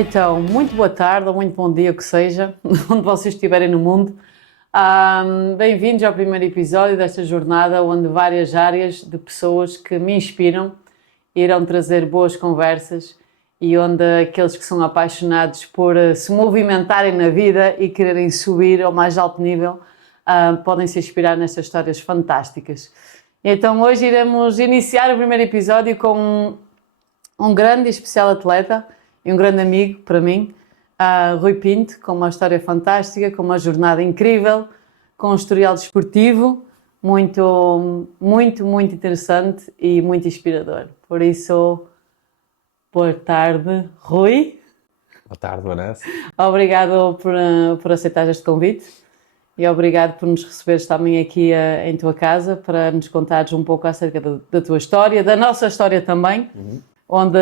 Então, muito boa tarde ou muito bom dia, o que seja, onde vocês estiverem no mundo. Bem-vindos ao primeiro episódio desta jornada, onde várias áreas de pessoas que me inspiram irão trazer boas conversas e onde aqueles que são apaixonados por se movimentarem na vida e quererem subir ao mais alto nível podem se inspirar nestas histórias fantásticas. Então, hoje iremos iniciar o primeiro episódio com um grande e especial atleta e um grande amigo para mim, Rui Pinto, com uma história fantástica, com uma jornada incrível, com um historial desportivo muito interessante e muito inspirador. Por isso, boa tarde, Rui. Boa tarde, Vanessa. Obrigado por aceitar este convite e obrigado por nos receberes também aqui em tua casa para nos contares um pouco acerca da tua história, da nossa história também, onde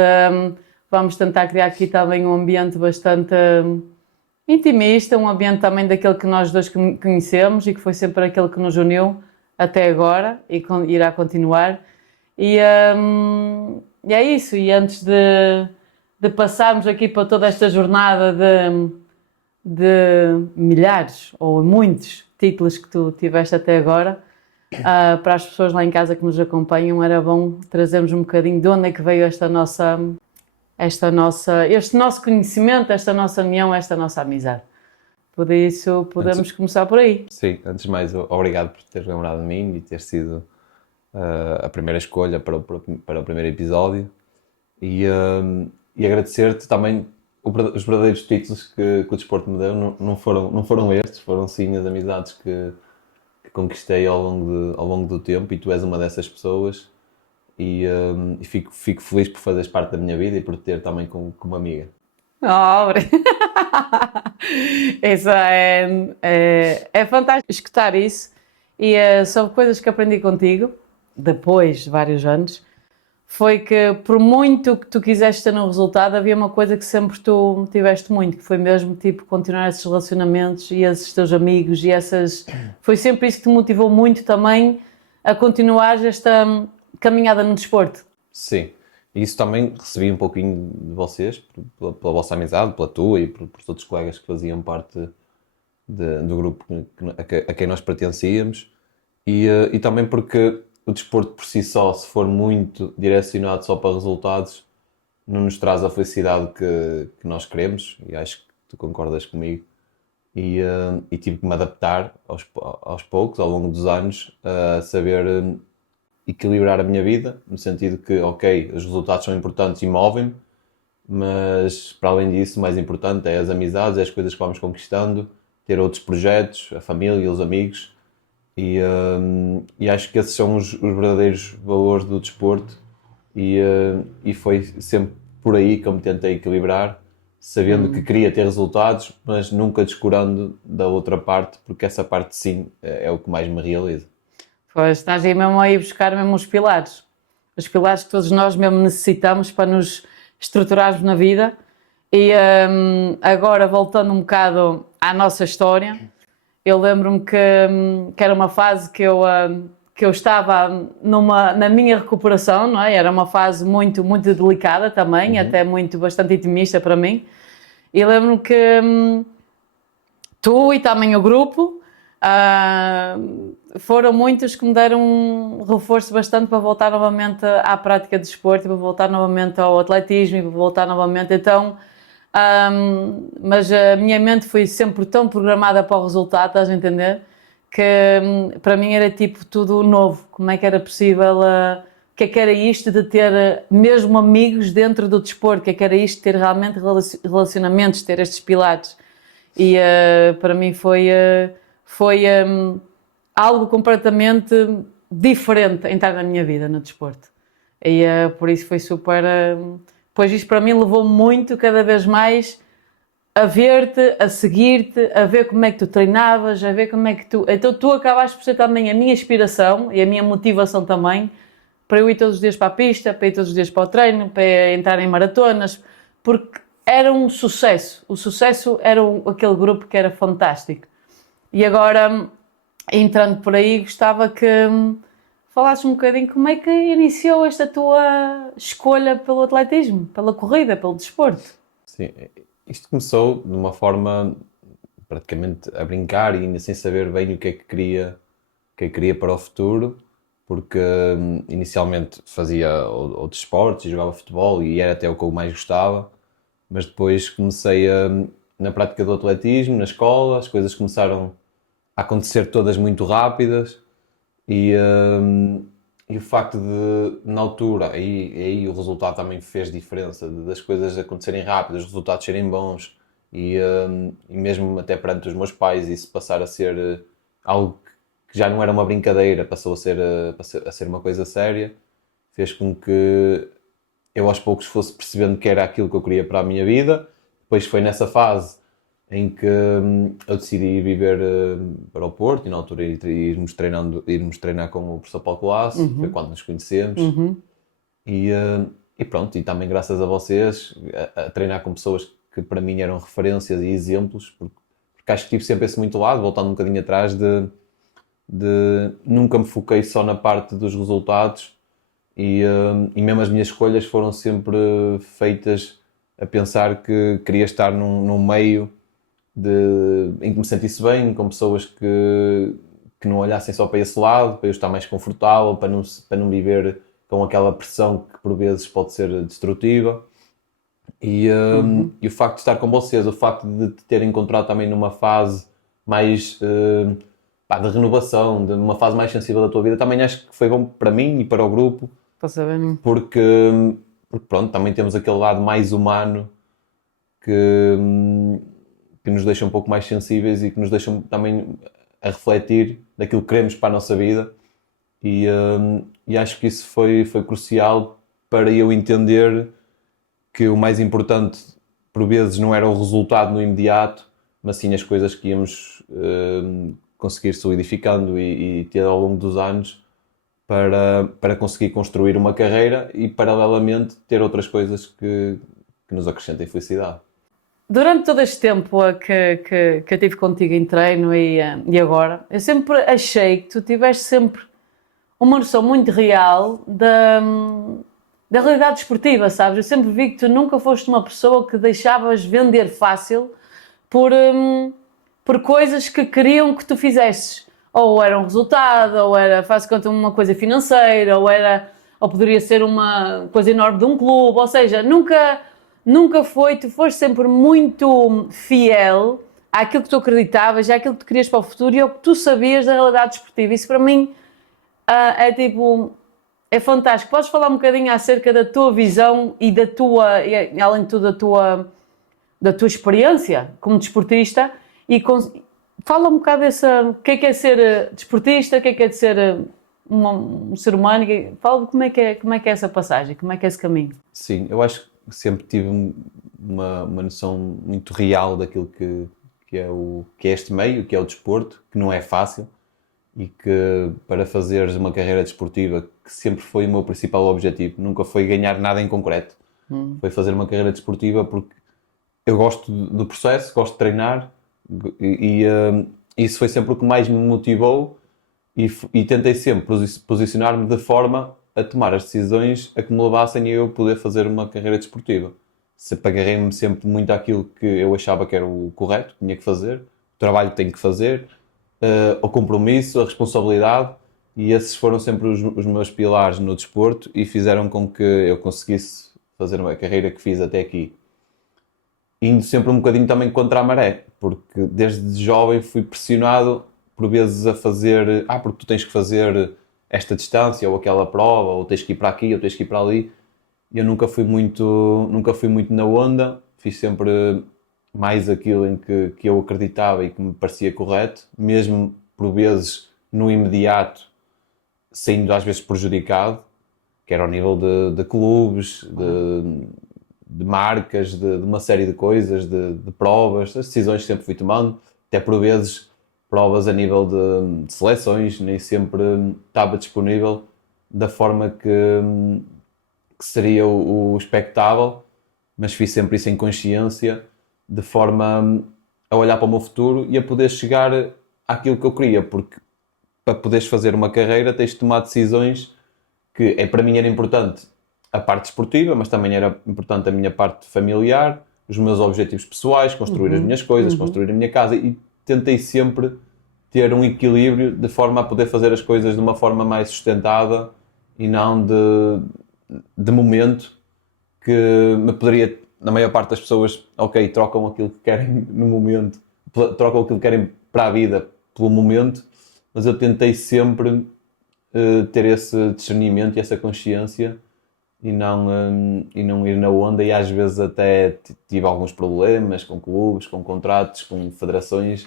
vamos tentar criar aqui também um ambiente bastante intimista, um ambiente também daquele que nós dois conhecemos e que foi sempre aquele que nos uniu até agora e irá continuar. E é isso. E antes de passarmos aqui para toda esta jornada de milhares ou muitos títulos que tu tiveste até agora, para as pessoas lá em casa que nos acompanham, era bom trazermos um bocadinho de onde é que veio este nosso conhecimento, esta nossa união, esta nossa amizade. Por isso, podemos começar por aí. Sim, antes de mais, obrigado por teres lembrado de mim e ter sido a primeira escolha para o primeiro episódio. E agradecer-te também os verdadeiros títulos que o desporto me deu. Não foram estes, foram sim as amizades que conquistei ao longo do tempo, e tu és uma dessas pessoas. E fico feliz por fazeres parte da minha vida e por te ter também como amiga. Isso é fantástico escutar isso. E sobre coisas que aprendi contigo, depois de vários anos, foi que por muito que tu quiseste ter um resultado, havia uma coisa que sempre tu tiveste muito, que foi mesmo tipo continuar esses relacionamentos e esses teus amigos e foi sempre isso que te motivou muito também a continuar esta caminhada no desporto. Sim, e isso também recebi um pouquinho de vocês, pela vossa amizade, pela tua e por outros colegas que faziam parte do grupo a quem nós pertencíamos, e também porque o desporto por si só, se for muito direcionado só para resultados, não nos traz a felicidade que nós queremos, e acho que tu concordas comigo, e tive que me adaptar aos poucos, ao longo dos anos, a saber equilibrar a minha vida, no sentido que, ok, os resultados são importantes e movem-me, mas para além disso, o mais importante é as amizades, é as coisas que vamos conquistando, ter outros projetos, a família, os amigos, e acho que esses são os verdadeiros valores do desporto, e foi sempre por aí que eu me tentei equilibrar, sabendo que queria ter resultados, mas nunca descurando da outra parte, porque essa parte sim é o que mais me realiza. Pois, estás aí mesmo a ir buscar mesmo os pilares que todos nós mesmo necessitamos para nos estruturarmos na vida. E agora, voltando um bocado à nossa história, eu lembro-me que era uma fase que eu estava na minha recuperação, não é? Era uma fase muito delicada também, até bastante intimista para mim. E lembro-me que tu e também o grupo foram muitos que me deram um reforço bastante para voltar novamente à prática de desporto, para voltar novamente ao atletismo e para voltar novamente. Então, mas a minha mente foi sempre tão programada para o resultado, estás a entender? Que para mim era tipo tudo novo. Como é que era possível? O que é que era isto de ter mesmo amigos dentro do desporto? O que é que era isto de ter realmente relacionamentos, ter estes pilares? E para mim foi algo completamente diferente entrar na minha vida no desporto. E por isso foi super... Pois isto para mim levou-me muito, cada vez mais, a ver-te, a seguir-te, a ver como é que tu treinavas, a ver como é que tu... Então tu acabaste por ser também a minha inspiração e a minha motivação também para eu ir todos os dias para a pista, para ir todos os dias para o treino, para entrar em maratonas, porque era um sucesso. O sucesso era aquele grupo que era fantástico. E agora, entrando por aí, gostava que falasses um bocadinho como é que iniciou esta tua escolha pelo atletismo, pela corrida, pelo desporto. Sim, isto começou de uma forma praticamente a brincar e ainda sem saber bem o que é que queria para o futuro, porque inicialmente fazia outros esportes e jogava futebol e era até o que eu mais gostava, mas depois comecei na prática do atletismo, na escola, as coisas começaram a acontecer todas muito rápidas e, e o facto de, na altura, aí o resultado também fez diferença, das coisas acontecerem rápidas, os resultados serem bons e mesmo até perante os meus pais isso passar a ser algo que já não era uma brincadeira, passou a ser uma coisa séria, fez com que eu aos poucos fosse percebendo que era aquilo que eu queria para a minha vida. Depois foi nessa fase em que eu decidi ir viver para o Porto e na altura irmos treinar com o professor Paulo Colasso, foi quando nos conhecemos. E pronto, e também graças a vocês, a treinar com pessoas que para mim eram referências e exemplos, porque acho que tive sempre esse muito lado, voltando um bocadinho atrás, de nunca me foquei só na parte dos resultados e mesmo as minhas escolhas foram sempre feitas a pensar que queria estar num meio em que me sentisse bem, com pessoas que não olhassem só para esse lado, para eu estar mais confortável, para não viver com aquela pressão que por vezes pode ser destrutiva. E o facto de estar com vocês, o facto de te ter encontrado também numa fase mais de renovação, de uma fase mais sensível da tua vida, também acho que foi bom para mim e para o grupo, Para saberem. porque pronto, também temos aquele lado mais humano que, que nos deixa um pouco mais sensíveis e que nos deixam também a refletir daquilo que queremos para a nossa vida e acho que isso foi crucial para eu entender que o mais importante por vezes não era o resultado no imediato, mas sim as coisas que íamos conseguir solidificando e ter ao longo dos anos para conseguir construir uma carreira e paralelamente ter outras coisas que nos acrescentem felicidade. Durante todo este tempo que eu tive contigo em treino e agora, eu sempre achei que tu tiveste sempre uma noção muito real da realidade esportiva, sabes? Eu sempre vi que tu nunca foste uma pessoa que deixavas vender fácil por coisas que queriam que tu fizesses. Ou era um resultado, ou era, faz conta, uma coisa financeira, ou poderia ser uma coisa enorme de um clube, ou seja, nunca foi, tu foste sempre muito fiel àquilo que tu acreditavas, àquilo que tu querias para o futuro e ao que tu sabias da realidade esportiva. Isso para mim é tipo, é fantástico. Podes falar um bocadinho acerca da tua visão e além de tudo, da tua experiência como desportista fala um bocado o que é ser desportista, o que é de ser um ser humano, fala como é que é essa passagem, como é que é esse caminho. Sim, eu acho que sempre tive uma noção muito real daquilo que é este meio, que é o desporto, que não é fácil e que para fazeres uma carreira desportiva, que sempre foi o meu principal objetivo, nunca foi ganhar nada em concreto, foi fazer uma carreira desportiva porque eu gosto do processo, gosto de treinar isso foi sempre o que mais me motivou e tentei sempre posicionar-me de forma a tomar as decisões a que me levassem a eu poder fazer uma carreira desportiva. Sempre agarrei-me sempre muito àquilo que eu achava que era o correto, que tinha que fazer, o trabalho que tenho que fazer, o compromisso, a responsabilidade e esses foram sempre os meus pilares no desporto e fizeram com que eu conseguisse fazer uma carreira que fiz até aqui. Indo sempre um bocadinho também contra a maré, porque desde jovem fui pressionado por vezes a fazer, porque tu tens que fazer esta distância ou aquela prova, ou tens que ir para aqui, ou tens que ir para ali. E eu nunca fui muito na onda, fiz sempre mais aquilo em que eu acreditava e que me parecia correto, mesmo por vezes no imediato, saindo às vezes prejudicado, que era ao nível de clubes, de marcas, de uma série de coisas, de provas, as decisões que sempre fui tomando, até por vezes provas a nível de seleções, nem sempre estava disponível da forma que seria o expectável, mas fiz sempre isso em consciência, de forma a olhar para o meu futuro e a poder chegar àquilo que eu queria, porque para poderes fazer uma carreira tens de tomar decisões que para mim era importante a parte esportiva, mas também era importante a minha parte familiar, os meus objetivos pessoais, construir as minhas coisas, construir a minha casa, e tentei sempre ter um equilíbrio de forma a poder fazer as coisas de uma forma mais sustentada e não de momento, que me poderia, na maior parte das pessoas, ok, trocam aquilo que querem no momento, trocam aquilo que querem para a vida pelo momento, mas eu tentei sempre ter esse discernimento e essa consciência e não ir na onda, e às vezes até tive alguns problemas com clubes, com contratos, com federações,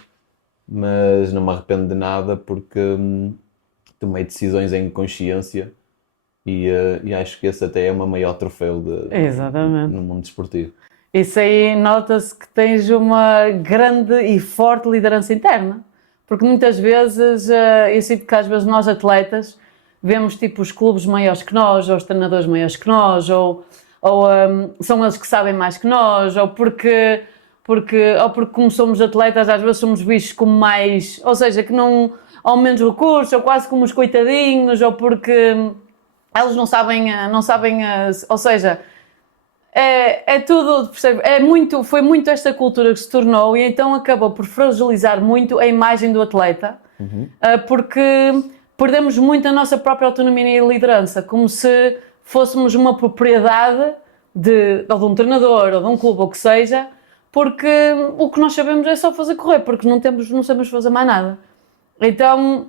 mas não me arrependo de nada porque tomei decisões em consciência e acho que esse até é o meu maior troféu Exatamente. no mundo desportivo. Isso aí nota-se que tens uma grande e forte liderança interna. Porque muitas vezes, eu sinto que às vezes nós atletas vemos tipo os clubes maiores que nós, ou os treinadores maiores que nós, ou são eles que sabem mais que nós, ou porque como somos atletas às vezes somos vistos como mais, ou seja, que não, ao menos recursos, ou quase como os coitadinhos, ou porque eles não sabem, ou seja, é tudo, percebe? Foi muito esta cultura que se tornou, e então acabou por fragilizar muito a imagem do atleta, porque perdemos muito a nossa própria autonomia e liderança, como se fôssemos uma propriedade ou de um treinador, ou de um clube, ou o que seja, porque o que nós sabemos é só fazer correr, porque não sabemos fazer mais nada. Então,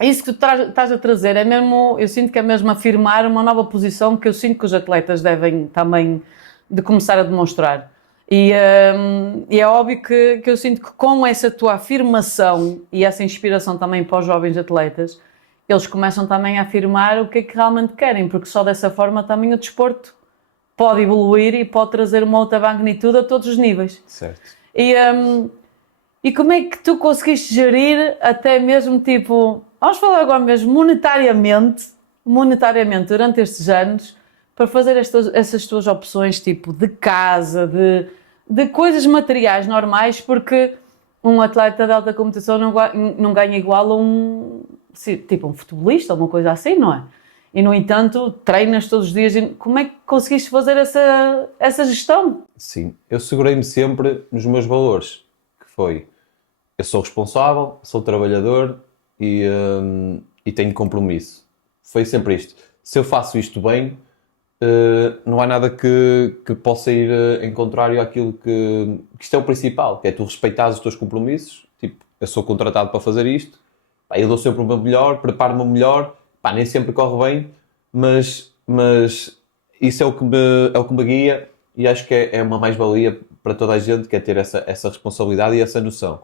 isso que tu estás a trazer é mesmo, eu sinto que é mesmo afirmar uma nova posição que eu sinto que os atletas devem também de começar a demonstrar. E é óbvio que eu sinto que com essa tua afirmação e essa inspiração também para os jovens atletas, eles começam também a afirmar o que é que realmente querem, porque só dessa forma também o desporto pode evoluir e pode trazer uma outra magnitude a todos os níveis. Certo. E como é que tu conseguiste gerir até mesmo tipo, vamos falar agora mesmo monetariamente durante estes anos, para fazer essas tuas opções tipo de casa, de coisas materiais normais, porque um atleta de alta competição não ganha igual a um futebolista ou uma coisa assim, não é? E no entanto treinas todos os dias. Como é que conseguiste fazer essa gestão? Sim, eu segurei-me sempre nos meus valores, que foi, eu sou responsável, sou trabalhador e tenho compromisso. Foi sempre isto. Se eu faço isto bem, não há nada que possa ir em contrário àquilo que isto é o principal, que é tu respeitares os teus compromissos. Tipo, eu sou contratado para fazer isto, pá, eu dou sempre o meu melhor, preparo-me o melhor, pá, nem sempre corre bem, mas isso é o que me guia, e acho que é uma mais-valia para toda a gente, que é ter essa responsabilidade e essa noção.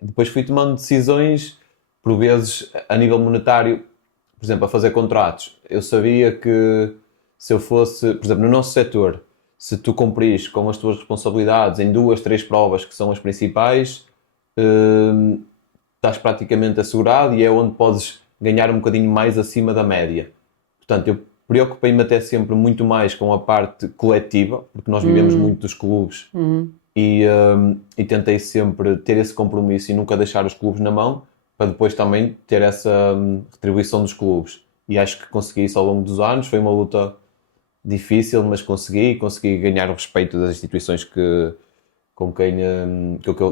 Depois fui tomando decisões, por vezes, a nível monetário, por exemplo, a fazer contratos. Eu sabia que se eu fosse, por exemplo, no nosso setor, se tu cumprires com as tuas responsabilidades em 2, 3 provas que são as principais, estás praticamente assegurado, e é onde podes ganhar um bocadinho mais acima da média. Portanto, eu preocupei-me até sempre muito mais com a parte coletiva, porque nós vivemos muito dos clubes, e tentei sempre ter esse compromisso e nunca deixar os clubes na mão, para depois também ter essa retribuição dos clubes. E acho que consegui isso ao longo dos anos. Foi uma luta difícil, mas consegui ganhar o respeito das instituições com quem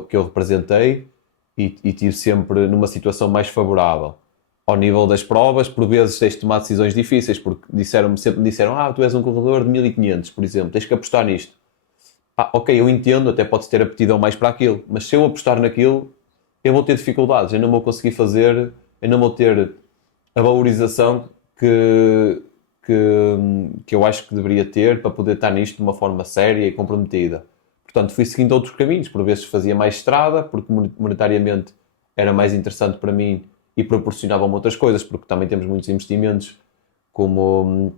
que eu representei, e tive sempre numa situação mais favorável. Ao nível das provas, por vezes tens de tomar decisões difíceis, porque sempre me disseram, tu és um corredor de 1500, por exemplo, tens que apostar nisto. Ok, eu entendo, até podes ter aptidão mais para aquilo, mas se eu apostar naquilo, eu vou ter dificuldades, eu não vou conseguir fazer, eu não vou ter a valorização que eu acho que deveria ter para poder estar nisto de uma forma séria e comprometida. Portanto, fui seguindo outros caminhos. Por vezes fazia mais estrada, porque monetariamente era mais interessante para mim e proporcionava-me outras coisas, porque também temos muitos investimentos, como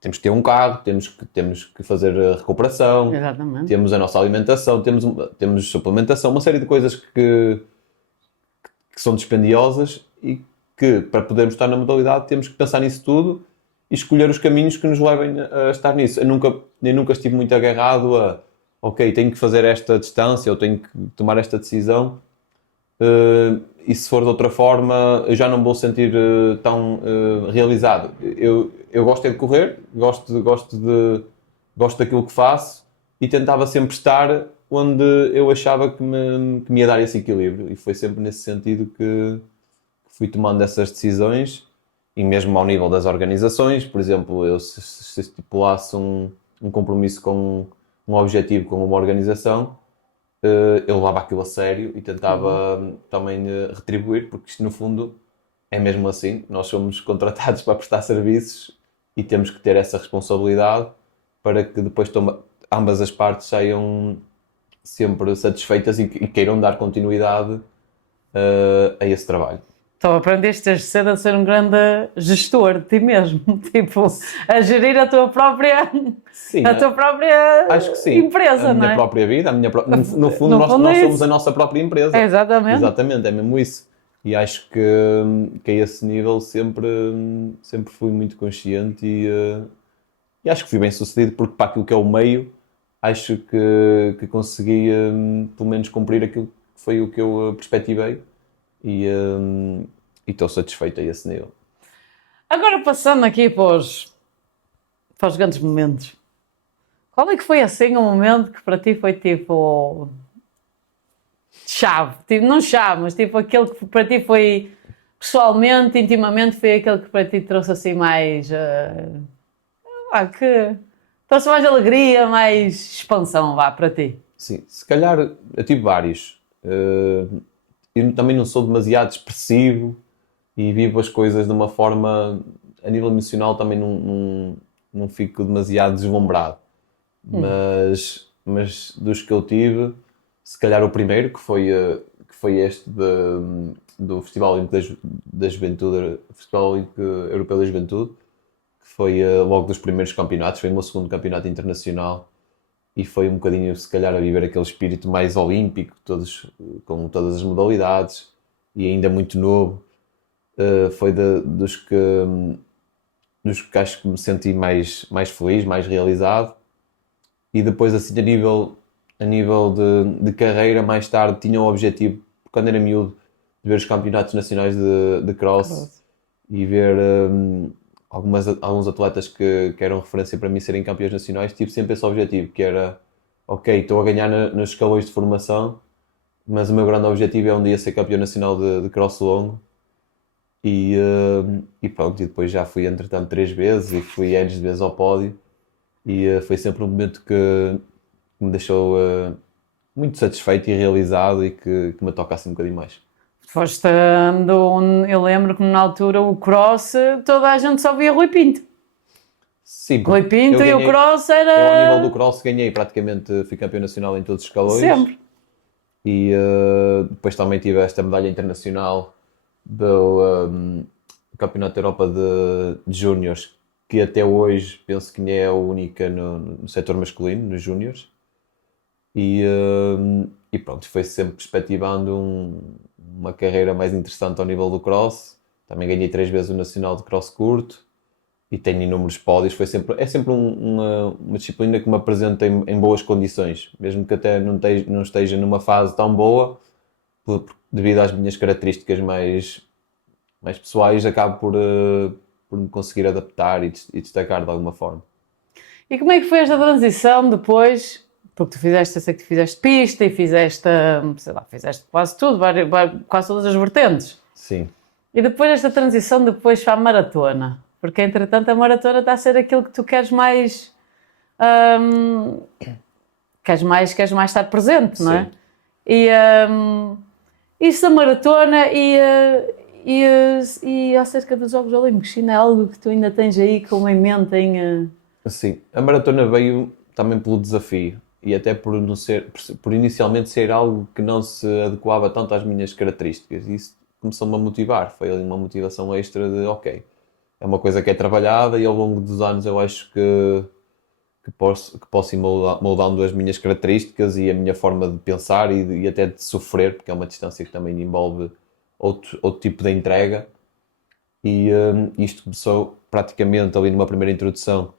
temos que ter um carro, temos que fazer a recuperação. Exatamente. Temos a nossa alimentação, temos suplementação, uma série de coisas que são dispendiosas, e que, para podermos estar na modalidade, temos que pensar nisso tudo e escolher os caminhos que nos levem a estar nisso. Eu nunca estive muito agarrado a, ok, tenho que fazer esta distância, ou tenho que tomar esta decisão, e se for de outra forma, eu já não vou sentir tão realizado. Eu gosto é de correr, gosto daquilo que faço, e tentava sempre estar onde eu achava que me ia dar esse equilíbrio. E foi sempre nesse sentido que fui tomando essas decisões, e mesmo ao nível das organizações. Por exemplo, eu se estipulasse um compromisso com um objetivo com uma organização, eu levava aquilo a sério e tentava também retribuir, porque isto no fundo é mesmo assim, nós somos contratados para prestar serviços e temos que ter essa responsabilidade para que depois ambas as partes saiam sempre satisfeitas e queiram dar continuidade a esse trabalho. Então aprendeste desde cedo a ser um grande gestor de ti mesmo, tipo, a gerir a tua própria, Sim, a tua própria acho que sim. empresa, A não minha é? própria vida, no fundo, No nós fundo é somos isso. a nossa própria empresa. É, exatamente. Exatamente, é mesmo isso. E acho que a esse nível sempre fui muito consciente e acho que fui bem sucedido, porque para aquilo que é o meio, acho que consegui pelo menos cumprir aquilo que foi o que eu perspectivei e estou satisfeito a esse nível. Agora passando aqui para os grandes momentos. Qual é que foi assim um momento que para ti foi tipo chave? Tipo, não chave, mas tipo aquele que para ti foi pessoalmente, intimamente, foi aquele que para ti trouxe assim mais. Que trouxe mais alegria, mais expansão, vá, para ti. Sim, se calhar eu tive vários. Eu também não sou demasiado expressivo e vivo as coisas de uma forma, a nível emocional também não fico demasiado deslumbrado. Mas dos que eu tive, se calhar o primeiro, que foi este do Festival Olímpico da Juventude, Festival Olímpico Europeu da Juventude, que foi logo dos primeiros campeonatos, foi o meu segundo campeonato internacional e foi um bocadinho, se calhar, a viver aquele espírito mais olímpico, com todas as modalidades e ainda muito novo. Foi dos que acho que me senti mais feliz, mais realizado. E depois, assim, a nível de carreira, mais tarde tinha o objetivo, quando era miúdo, de ver os campeonatos nacionais de cross e ver alguns atletas que eram referência para mim serem campeões nacionais. Tive sempre esse objetivo, que era, ok, estou a ganhar nos escalões de formação, mas o meu grande objetivo é um dia ser campeão nacional de cross longo. E pronto, e depois já fui entretanto 3 vezes e fui N vezes ao pódio. E foi sempre um momento que me deixou muito satisfeito e realizado e que me toca assim um bocadinho mais. Foste eu lembro que na altura o cross, toda a gente só via Rui Pinto. Sim, Rui Pinto e o cross eu ao era nível do cross ganhei praticamente, fui campeão nacional em todos os escalões. sempre. E depois também tive esta medalha internacional do Campeonato da Europa de Júniores, que até hoje penso que é a única no setor masculino, nos Júniores. E pronto, foi sempre perspectivando uma carreira mais interessante ao nível do cross. Também ganhei 3 vezes o Nacional de Cross Curto e tenho inúmeros pódios. É sempre uma disciplina que me apresenta em boas condições, mesmo que até não esteja numa fase tão boa, devido às minhas características mais pessoais, acabo por me conseguir adaptar e destacar de alguma forma. E como é que foi esta transição depois? Porque eu sei que tu fizeste pista e fizeste, sei lá, fizeste quase tudo, quase todas as vertentes. Sim. E depois esta transição depois para a maratona. Porque entretanto a maratona está a ser aquilo que tu queres mais. Queres mais estar presente, não é? Sim. E isso da maratona e acerca dos Jogos Olímpicos, ainda é algo que tu ainda tens aí como em mente em. Sim, a maratona veio também pelo desafio e até por inicialmente ser algo que não se adequava tanto às minhas características. E isso começou-me a motivar, foi ali uma motivação extra de, ok, é uma coisa que é trabalhada e ao longo dos anos eu acho que posso ir moldando as minhas características e a minha forma de pensar e até de sofrer, porque é uma distância que também envolve outro tipo de entrega. E isto começou praticamente ali numa primeira introdução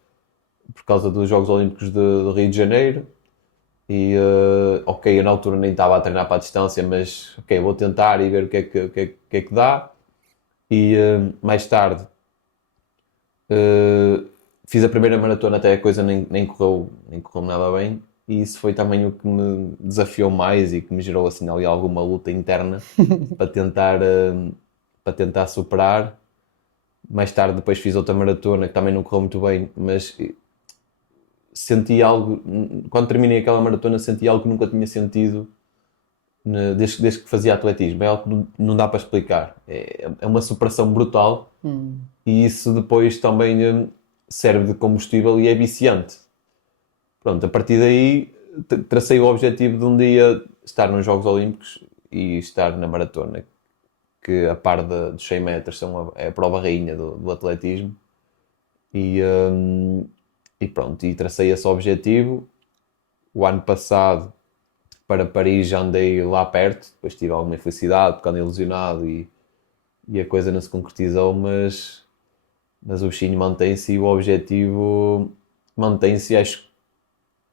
por causa dos Jogos Olímpicos do Rio de Janeiro. E ok, eu na altura nem estava a treinar para a distância, mas ok, vou tentar e ver o que é que dá. E mais tarde fiz a primeira maratona, até a coisa nem correu nada bem. e isso foi também o que me desafiou mais e que me gerou assim ali alguma luta interna para tentar, para tentar superar. Mais tarde depois fiz outra maratona que também não correu muito bem, mas senti algo, quando terminei aquela maratona senti algo que nunca tinha sentido desde que fazia atletismo. É algo que não dá para explicar. É uma superação brutal e isso depois também serve de combustível e é viciante. Pronto, a partir daí tracei o objetivo de um dia estar nos Jogos Olímpicos e estar na maratona, que a par dos 100 metros é a prova rainha do atletismo. E pronto, e tracei esse objetivo. O ano passado, para Paris, já andei lá perto, depois tive alguma infelicidade, ficando ilusionado e a coisa não se concretizou, mas o bichinho mantém-se e o objetivo mantém-se. Acho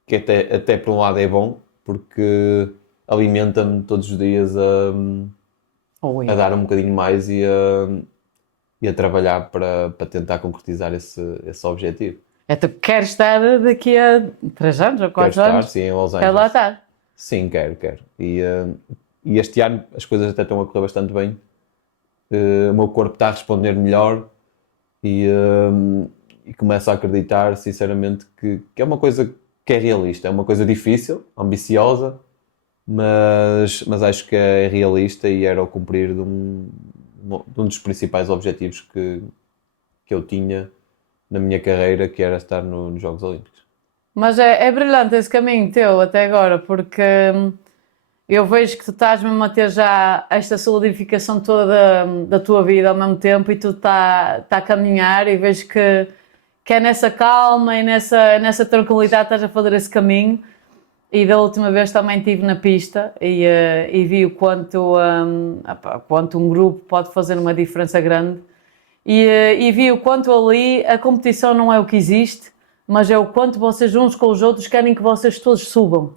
que até por um lado é bom, porque alimenta-me todos os dias a dar um bocadinho mais e a trabalhar para tentar concretizar esse objetivo. É, tu queres estar daqui a 3 anos ou Quero 4 estar, anos? sim, em Los Quero lá Angeles. estar. Sim, quero. E este ano as coisas até estão a correr bastante bem. O meu corpo está a responder melhor e começo a acreditar, sinceramente, que é uma coisa que é realista. É uma coisa difícil, ambiciosa, mas acho que é realista e era o cumprir de um dos principais objetivos que eu tinha na minha carreira, que era estar nos Jogos Olímpicos. Mas é brilhante esse caminho teu até agora, porque eu vejo que tu estás mesmo a ter já esta solidificação toda da tua vida ao mesmo tempo e tu está a caminhar e vejo que é nessa calma e nessa tranquilidade estás a fazer esse caminho. E da última vez também estive na pista e vi o quanto um grupo pode fazer uma diferença grande. E vi o quanto ali a competição não é o que existe, mas é o quanto vocês uns com os outros querem que vocês todos subam.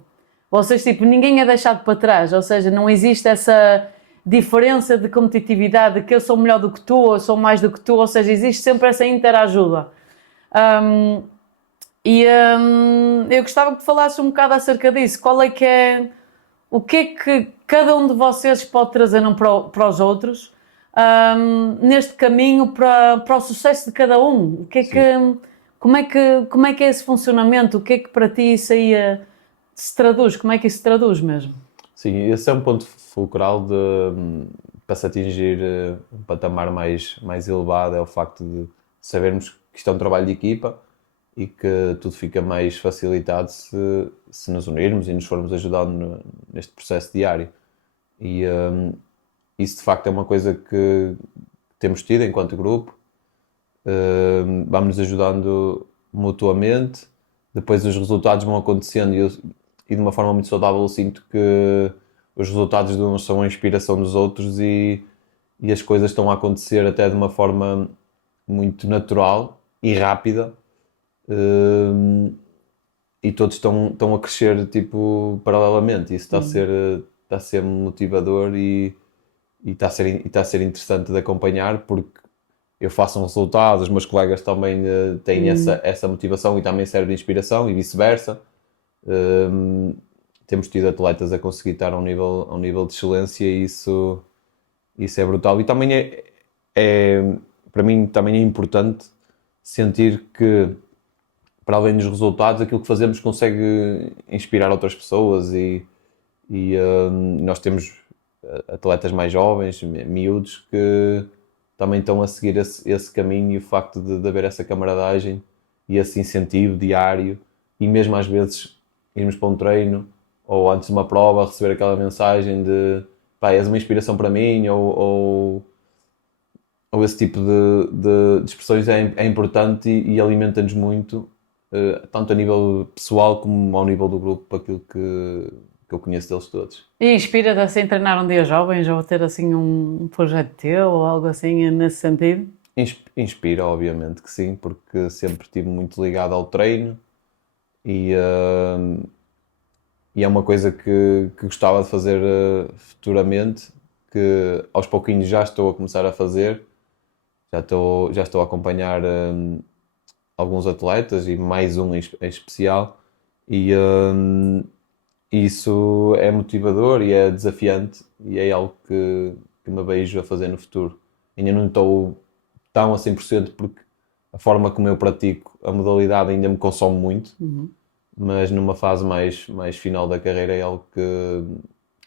Vocês, tipo, ninguém é deixado para trás, ou seja, não existe essa diferença de competitividade, de que eu sou melhor do que tu, ou eu sou mais do que tu, ou seja, existe sempre essa interajuda. Eu gostava que falasse um bocado acerca disso. O que é que cada um de vocês pode trazer para os outros neste caminho para o sucesso de cada um? Como é que é esse funcionamento? O que é que para ti isso aí se traduz? Como é que isso se traduz mesmo? Sim, esse é um ponto fulcral para se atingir um patamar mais elevado, é o facto de sabermos que isto é um trabalho de equipa e que tudo fica mais facilitado se nos unirmos e nos formos ajudando neste processo diário. E isso de facto é uma coisa que temos tido enquanto grupo. Vamos nos ajudando mutuamente, depois os resultados vão acontecendo e de uma forma muito saudável eu sinto que os resultados de uns são a inspiração dos outros e as coisas estão a acontecer até de uma forma muito natural e rápida. E todos estão a crescer tipo paralelamente. Isso está a ser motivador e está a ser interessante de acompanhar porque eu faço um resultado, os meus colegas também têm essa motivação e também serve de inspiração e vice-versa. Temos tido atletas a conseguir estar a um nível de excelência e isso é brutal. E também para mim também é importante sentir que, para além dos resultados, aquilo que fazemos consegue inspirar outras pessoas e nós temos atletas mais jovens, miúdos, que também estão a seguir esse caminho e o facto de haver essa camaradagem e esse incentivo diário e mesmo às vezes irmos para um treino ou antes de uma prova receber aquela mensagem de pá, és uma inspiração para mim ou esse tipo de expressões é importante e alimenta-nos muito, tanto a nível pessoal como ao nível do grupo, aquilo que eu conheço deles todos. E inspira-te assim a treinar um dia jovens ou a ter assim um projeto teu ou algo assim nesse sentido? Inspira, obviamente que sim, porque sempre estive muito ligado ao treino e é uma coisa que gostava de fazer futuramente, que aos pouquinhos já estou a começar a fazer, já estou a acompanhar alguns atletas e mais um em especial E isso é motivador e é desafiante e é algo que me vejo a fazer no futuro. Ainda não estou tão a 100% porque a forma como eu pratico a modalidade ainda me consome muito, mas numa fase mais final da carreira é algo que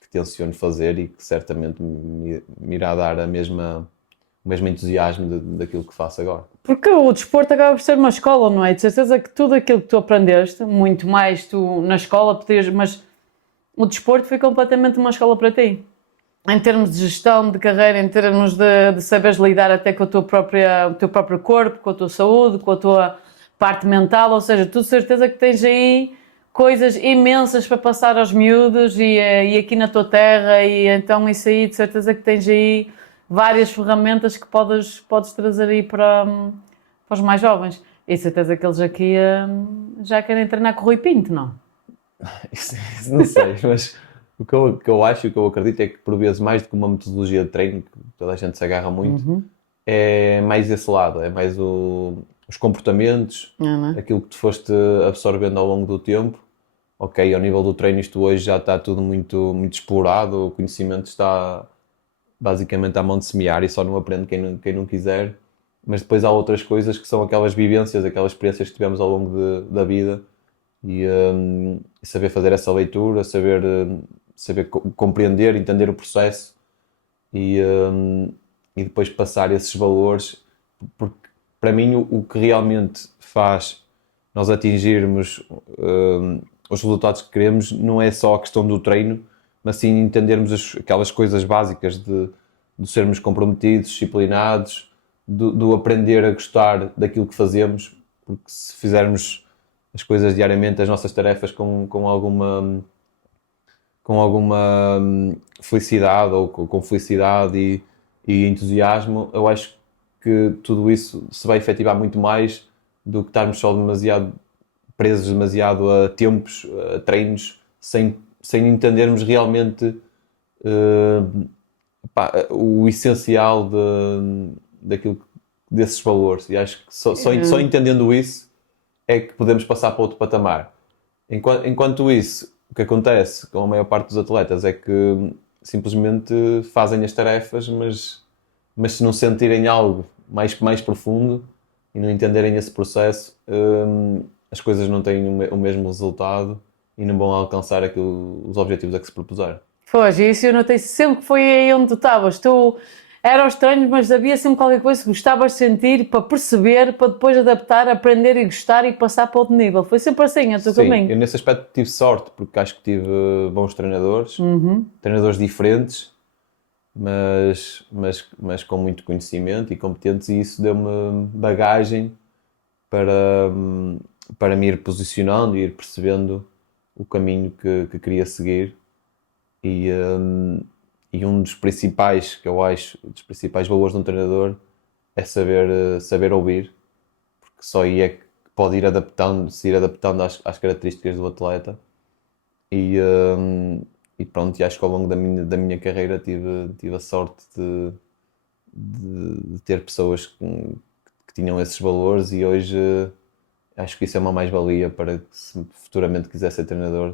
tenciono fazer e que certamente me irá dar o mesmo entusiasmo daquilo que faço agora. Porque o desporto acaba por ser uma escola, não é? De certeza que tudo aquilo que tu aprendeste, muito mais tu na escola podias, mas o desporto foi completamente uma escola para ti. Em termos de gestão de carreira, em termos de saberes lidar até com a tua o teu próprio corpo, com a tua saúde, com a tua parte mental, ou seja, tu de certeza que tens aí coisas imensas para passar aos miúdos e aqui na tua terra, e então isso aí de certeza que tens aí várias ferramentas que podes trazer aí para os mais jovens. E de certeza que eles aqui já querem treinar com o Rui Pinto, não? Isso não sei, mas o que eu acho e o que eu acredito é que, por vezes, mais do que uma metodologia de treino, que toda a gente se agarra muito, é mais esse lado, é mais os comportamentos, Não é? aquilo que tu foste absorvendo ao longo do tempo. Ok, ao nível do treino, isto hoje já está tudo muito explorado, o conhecimento está basicamente à mão de semear e só não aprende quem não quiser. Mas depois há outras coisas que são aquelas vivências, aquelas experiências que tivemos ao longo da vida e saber fazer essa leitura, saber compreender, entender o processo e, e depois passar esses valores, porque para mim o que realmente faz nós atingirmos os resultados que queremos não é só a questão do treino, mas sim entendermos aquelas coisas básicas de sermos comprometidos, disciplinados, do aprender a gostar daquilo que fazemos, porque se fizermos as coisas diariamente, as nossas tarefas com alguma felicidade ou com felicidade e entusiasmo, eu acho que tudo isso se vai efetivar muito mais do que estarmos só demasiado presos demasiado a tempos, a treinos, sem entendermos realmente o essencial daquilo, desses valores. E acho que só entendendo isso é que podemos passar para outro patamar. Enquanto isso, o que acontece com a maior parte dos atletas é que simplesmente fazem as tarefas, mas se não sentirem algo mais profundo e não entenderem esse processo, as coisas não têm o mesmo resultado e não vão alcançar os objetivos a que se propuseram. Pois, isso eu notei sempre que foi aí onde tu estavas. Tu eram estranhos, mas havia sempre qualquer coisa que gostavas de sentir para perceber, para depois adaptar, aprender e gostar e passar para outro nível. Foi sempre assim, a teu Sim, caminho. eu nesse aspecto tive sorte, porque acho que tive bons treinadores, treinadores diferentes, mas com muito conhecimento e competentes, e isso deu-me bagagem para, para me ir posicionando e ir percebendo o caminho que queria seguir. E um dos principais, que eu acho, dos principais valores de um treinador é saber ouvir, porque só aí é que pode se ir adaptando às características do atleta. E, e pronto, e acho que ao longo da minha carreira tive a sorte de ter pessoas que tinham esses valores e hoje acho que isso é uma mais-valia para que se futuramente quiser ser treinador,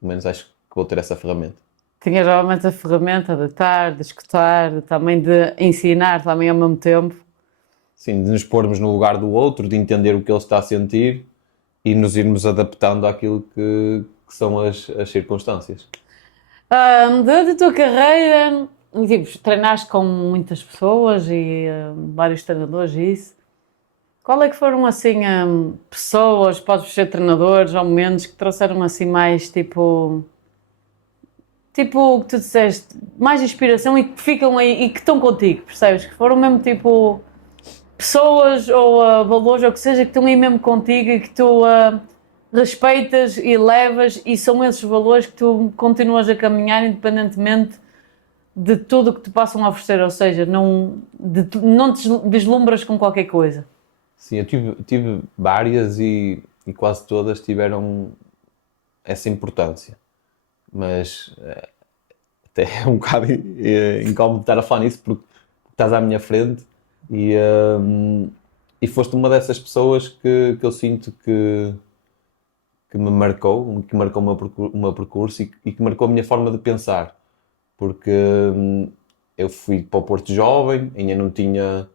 pelo menos acho que vou ter essa ferramenta. Tinhas realmente a ferramenta de estar, de escutar, também de ensinar também ao mesmo tempo. Sim, de nos pormos no lugar do outro, de entender o que ele está a sentir e nos irmos adaptando àquilo que são as circunstâncias. Durante a tua carreira, tipo, treinaste com muitas pessoas e vários treinadores e isso. Qual é que foram assim pessoas, podes ser treinadores ou momentos que trouxeram assim mais tipo o que tu disseste, mais inspiração e que ficam aí e que estão contigo, percebes? Que foram mesmo tipo pessoas ou valores ou o que seja que estão aí mesmo contigo e que tu respeitas e levas e são esses valores que tu continuas a caminhar independentemente de tudo o que te possam oferecer, ou seja, não te deslumbras com qualquer coisa. Sim, eu tive várias e quase todas tiveram essa importância. Mas até é um bocado incómodo estar a falar nisso porque estás à minha frente e foste uma dessas pessoas que eu sinto que me marcou, que marcou o meu percurso e que marcou a minha forma de pensar. Porque eu fui para o Porto Jovem, ainda não tinha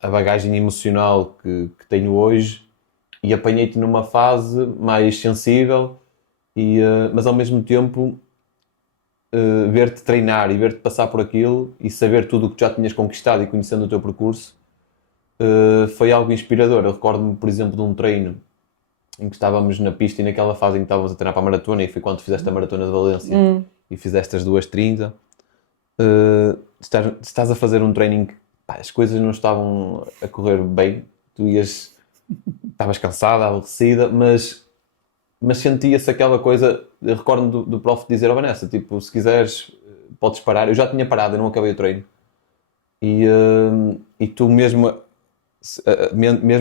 a bagagem emocional que tenho hoje e apanhei-te numa fase mais sensível, mas ao mesmo tempo ver-te treinar e ver-te passar por aquilo e saber tudo o que já tinhas conquistado e conhecendo o teu percurso foi algo inspirador. Eu recordo-me, por exemplo, de um treino em que estávamos na pista e naquela fase em que estávamos a treinar para a maratona, e foi quando fizeste a maratona de Valência e fizeste as 2:30. Estás a fazer um treino em que pá, as coisas não estavam a correr bem, estavas cansada, aborrecida, mas sentia-se aquela coisa. Eu recordo do prof dizer: "Oh Vanessa, tipo, se quiseres podes parar." Eu já tinha parado, eu não acabei o treino e tu mesmo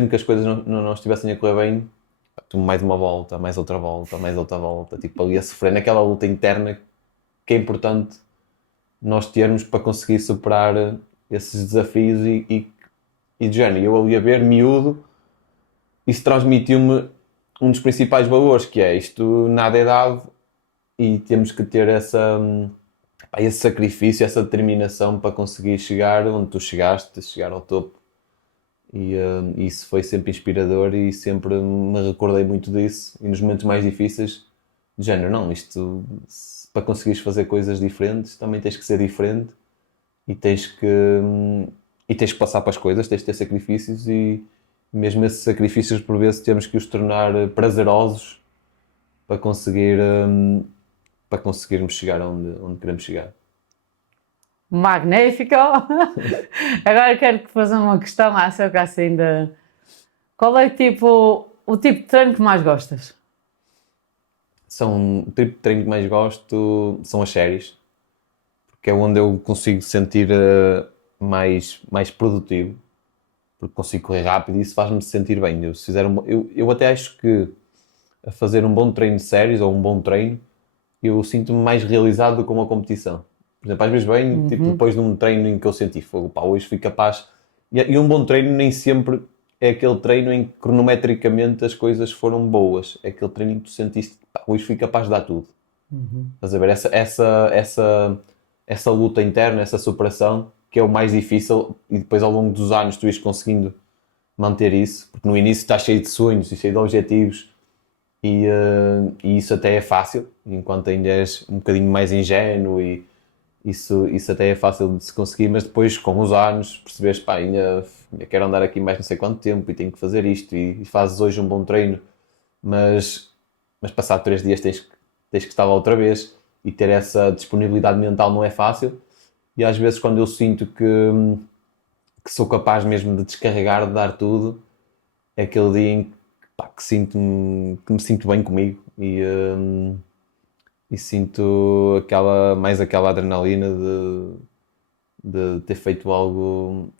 que as coisas não estivessem a correr bem, tu mais uma volta, mais outra volta, mais outra volta, tipo ali a sofrer naquela luta interna que é importante nós termos para conseguir superar esses desafios e de género. Eu ali a ver miúdo, isso transmitiu-me um dos principais valores, que é isto nada é dado e temos que ter esse sacrifício, essa determinação para conseguir chegar onde tu chegaste, chegar ao topo. E isso foi sempre inspirador e sempre me recordei muito disso. E nos momentos mais difíceis, de género, não, para conseguires fazer coisas diferentes, também tens que ser diferente e tens que passar para as coisas, tens de ter sacrifícios e mesmo esses sacrifícios por vezes temos que os tornar prazerosos para para conseguirmos chegar onde queremos chegar. Magnífico! Agora quero-te fazer uma questão acerca assim de... Qual é o tipo de treino que mais gostas? O tipo de treino que mais gosto são as séries, porque é onde eu consigo sentir mais produtivo, porque consigo correr rápido e isso faz-me sentir bem. Eu até acho que a fazer um bom treino de séries ou um bom treino, eu sinto-me mais realizado do que uma competição. Por exemplo, às vezes bem, tipo, depois de um treino em que eu senti fogo, pá, hoje fui capaz. E um bom treino nem sempre é aquele treino em que cronometricamente as coisas foram boas. É aquele treino em que tu sentiste, pá, hoje fui capaz de dar tudo. Estás a ver? Essa luta interna, essa superação, que é o mais difícil, e depois ao longo dos anos tu ires conseguindo manter isso, porque no início estás cheio de sonhos e cheio de objetivos e isso até é fácil, enquanto ainda és um bocadinho mais ingênuo e isso até é fácil de se conseguir, mas depois com os anos percebes, pá, ainda quero andar aqui mais não sei quanto tempo e tenho que fazer isto e fazes hoje um bom treino, mas passado 3 dias tens que estar lá outra vez e ter essa disponibilidade mental não é fácil e às vezes quando eu sinto que sou capaz mesmo de descarregar, de dar tudo, é aquele dia em que, pá, que me sinto bem comigo e sinto mais aquela adrenalina de ter feito algo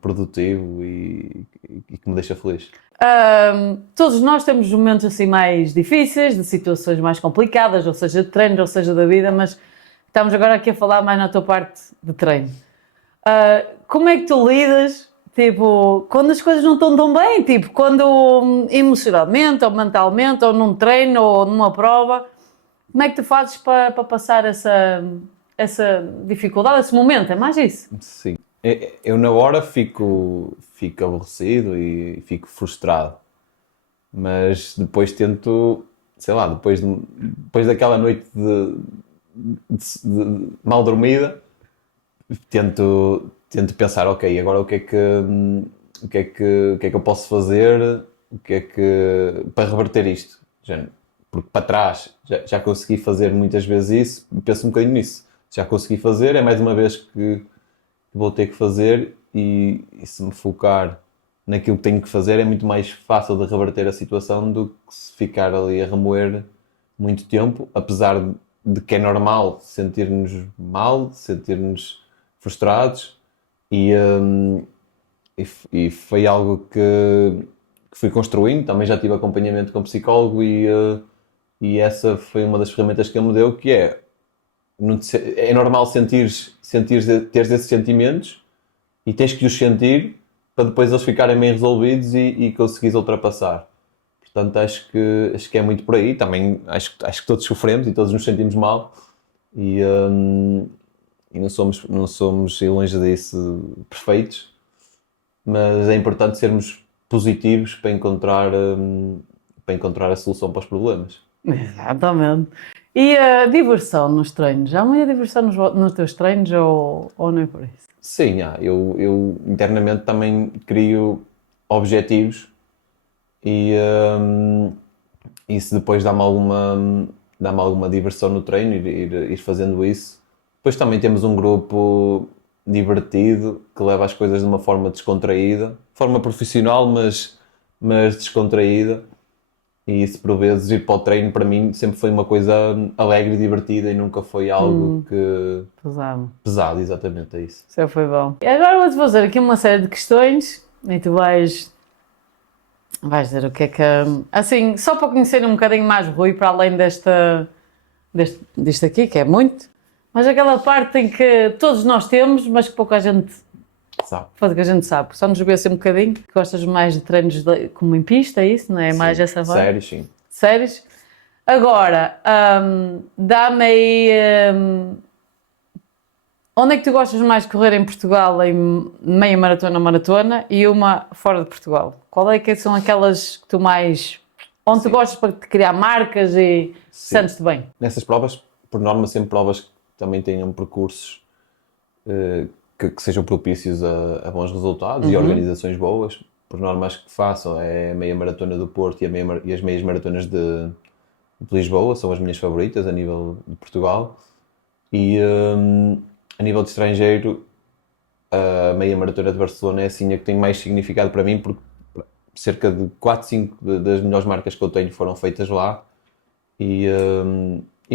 produtivo e que me deixa feliz. Todos nós temos momentos assim mais difíceis, de situações mais complicadas, ou seja, de treinos, ou seja, da vida, mas estamos agora aqui a falar mais na tua parte de treino. Como é que tu lidas, tipo, quando as coisas não estão tão bem, tipo, quando emocionalmente, ou mentalmente, ou num treino, ou numa prova, como é que tu fazes para passar essa dificuldade, esse momento? É mais isso? Sim. Eu na hora fico aborrecido e fico frustrado, mas depois tento, sei lá, depois daquela noite de mal dormida, tento pensar, ok, agora o que é que eu posso fazer, para reverter isto? Porque para trás já consegui fazer muitas vezes isso, e penso um bocadinho nisso. Já consegui fazer, é mais uma vez que vou ter que fazer e se me focar naquilo que tenho que fazer é muito mais fácil de reverter a situação do que se ficar ali a remoer muito tempo, apesar de que é normal sentir-nos mal, sentir-nos frustrados e foi algo que fui construindo. Também já tive acompanhamento com psicólogo e essa foi uma das ferramentas que ele me deu, que é normal teres esses sentimentos e tens que os sentir para depois eles ficarem bem resolvidos e conseguires ultrapassar. Portanto, acho que é muito por aí. Também acho que todos sofremos e todos nos sentimos mal. E não somos e longe disso perfeitos, mas é importante sermos positivos para encontrar a solução para os problemas. Exatamente. E a diversão nos treinos? Há muita diversão nos teus treinos ou não é por isso? Sim, eu internamente também crio objetivos e isso depois dá-me alguma diversão no treino, ir fazendo isso. Depois também temos um grupo divertido que leva as coisas de uma forma descontraída, forma profissional, mas descontraída. E isso, por vezes, ir para o treino para mim sempre foi uma coisa alegre e divertida e nunca foi algo que Pesado. pesado, exatamente, é isso. Isso foi bom. E agora vou-te fazer aqui uma série de questões e tu vais dizer o que é que... Assim, só para conhecer um bocadinho mais o Rui, para além disto aqui, que é muito, mas aquela parte em que todos nós temos, mas que pouca gente Sabe? que a gente sabe. Só nos vê assim um bocadinho. Gostas mais de treinos como em pista, é isso? Não é? Mais essa vibe? Sério, sim. Séries? Agora, dá-me aí... onde é que tu gostas mais de correr em Portugal, em meia maratona, maratona e uma fora de Portugal? Qual é que são aquelas que tu mais... onde tu gostas para te criar marcas e sentes-te bem? Nessas provas, por norma, sempre provas que também tenham percursos que sejam propícios a bons resultados e organizações boas. Por norma, as que faço é a meia maratona do Porto e as meias maratonas de Lisboa, são as minhas favoritas a nível de Portugal. E a nível de estrangeiro, a meia maratona de Barcelona é assim a que tem mais significado para mim, porque cerca de 4, 5 das melhores marcas que eu tenho foram feitas lá. E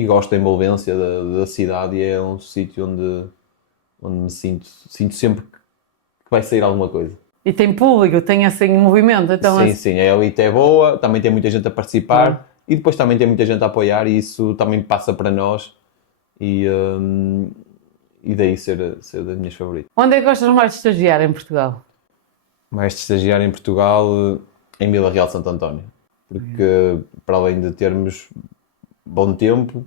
gosto da envolvência da cidade e é um sítio onde me sinto sempre que vai sair alguma coisa. E tem público, tem assim movimento, então... Sim, a elite é boa, também tem muita gente a participar e depois também tem muita gente a apoiar e isso também passa para nós e daí ser das minhas favoritas. Onde é que gostas mais de estagiar em Portugal? Mais de estagiar em Portugal, em Vila Real de Santo António, porque para além de termos bom tempo,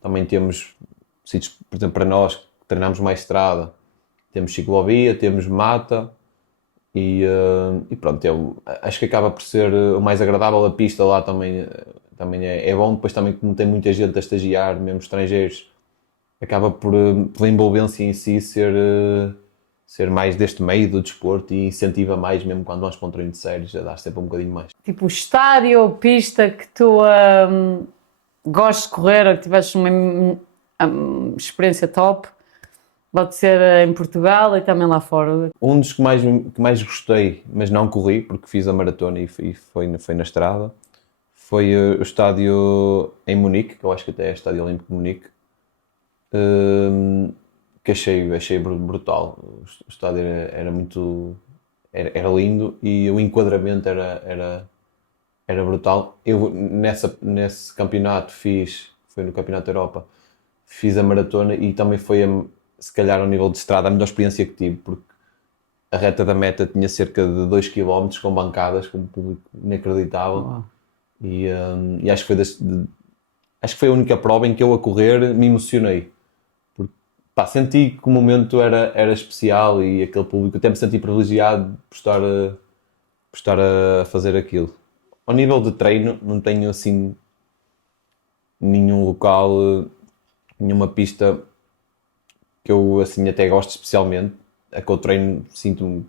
também temos sítios, por exemplo, para nós que treinamos mais estrada, temos ciclovia, temos mata e pronto, eu acho que acaba por ser o mais agradável. A pista lá também é bom, depois também como tem muita gente a estagiar, mesmo estrangeiros, acaba por, pela envolvência em si, ser mais deste meio do desporto e incentiva mais, mesmo quando vamos para um treino de séries, a dar sempre um bocadinho mais. Tipo, estádio ou pista que tu gostes de correr ou que tivesses uma experiência top, pode ser em Portugal e também lá fora. Um dos que mais gostei, mas não corri, porque fiz a maratona e foi na estrada, foi o estádio em Munique, que eu acho que até é o Estádio Olímpico de Munique, que achei brutal. O estádio era muito... Era lindo e o enquadramento era brutal. Eu nesse campeonato foi no Campeonato da Europa, fiz a maratona e também foi, se calhar, ao nível de estrada, a melhor experiência que tive, porque a reta da meta tinha cerca de 2 km com bancadas, com um público inacreditável. E acho que foi a única prova em que eu a correr me emocionei. Porque, senti que o momento era especial e aquele público, até me senti privilegiado por estar a fazer aquilo. Ao nível de treino, não tenho assim nenhum local, nenhuma pista que eu assim até gosto especialmente. A que eu treino sinto-me